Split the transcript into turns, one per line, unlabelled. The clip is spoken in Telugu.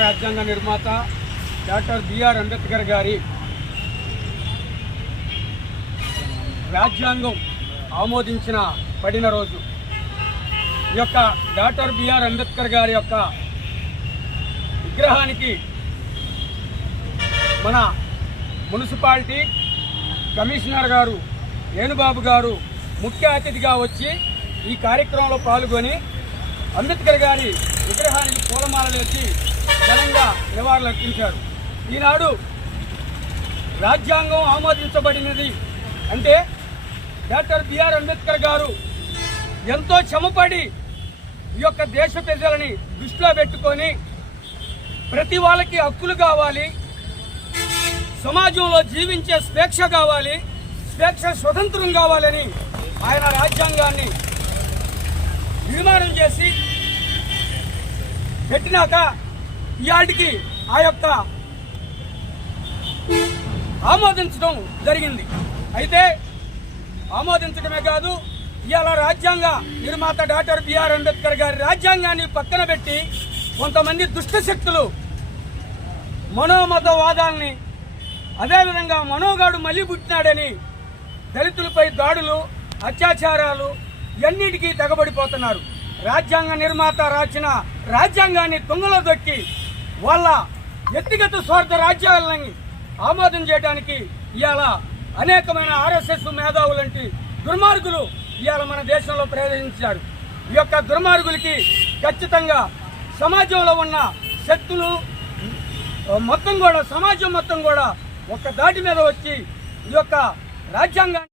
రాజ్యాంగ నిర్మాత డాక్టర్ బిఆర్ అంబేద్కర్ గారి రాజ్యాంగం ఆమోదించిన పడిన రోజు. ఈ యొక్క డాక్టర్ బిఆర్ అంబేద్కర్ గారి యొక్క విగ్రహానికి మన మున్సిపాలిటీ కమిషనర్ గారు వేణుబాబు గారు ముఖ్య అతిథిగా వచ్చి ఈ కార్యక్రమంలో పాల్గొని అంబేద్కర్ గారి విగ్రహానికి పూలమాలలేసి ఘనంగా నివాళులర్పించారు ఈనాడు రాజ్యాంగం ఆమోదించబడినది అంటే డాక్టర్ బిఆర్ అంబేద్కర్ గారు ఎంతో శ్రమపడి ఈ యొక్క దేశ ప్రజలని దృష్టిలో పెట్టుకొని ప్రతి వాళ్ళకి హక్కులు కావాలి సమాజంలో జీవించే స్వేచ్ఛ కావాలి స్వేచ్ఛ స్వతంత్రం కావాలని ఆయన రాజ్యాంగాన్ని నిర్మాణం చేసి పెట్టినాక ఇవాటికి ఆ యొక్క ఆమోదించడం జరిగింది. అయితే ఆమోదించడమే కాదు ఇవాళ రాజ్యాంగ నిర్మాత డాక్టర్ బిఆర్ అంబేద్కర్ గారి రాజ్యాంగాన్ని పక్కన పెట్టి కొంతమంది దుష్ట శక్తులు మనోమతవాదాల్ని అదేవిధంగా మనోగాడు మళ్ళీ పుట్టినాడని దళితులపై దాడులు అత్యాచారాలు ఎన్నిటికీ తెగబడిపోతున్నారు. రాజ్యాంగ నిర్మాత రాసిన రాజ్యాంగాన్ని తుంగలో దొక్కి వాళ్ళ వ్యక్తిగత స్వార్థ రాజ్యాలని ఆమోదం చేయడానికి ఇవాళ అనేకమైన ఆర్ఎస్ఎస్ మేధావులంటి దుర్మార్గులు ఇవాళ మన దేశంలో ప్రవేశించారు. ఈ యొక్క దుర్మార్గులకి ఖచ్చితంగా సమాజంలో ఉన్న శక్తులు మొత్తం కూడా సమాజం మొత్తం కూడా ఒక దాటి మీద వచ్చి ఈ యొక్క రాజ్యాంగాన్ని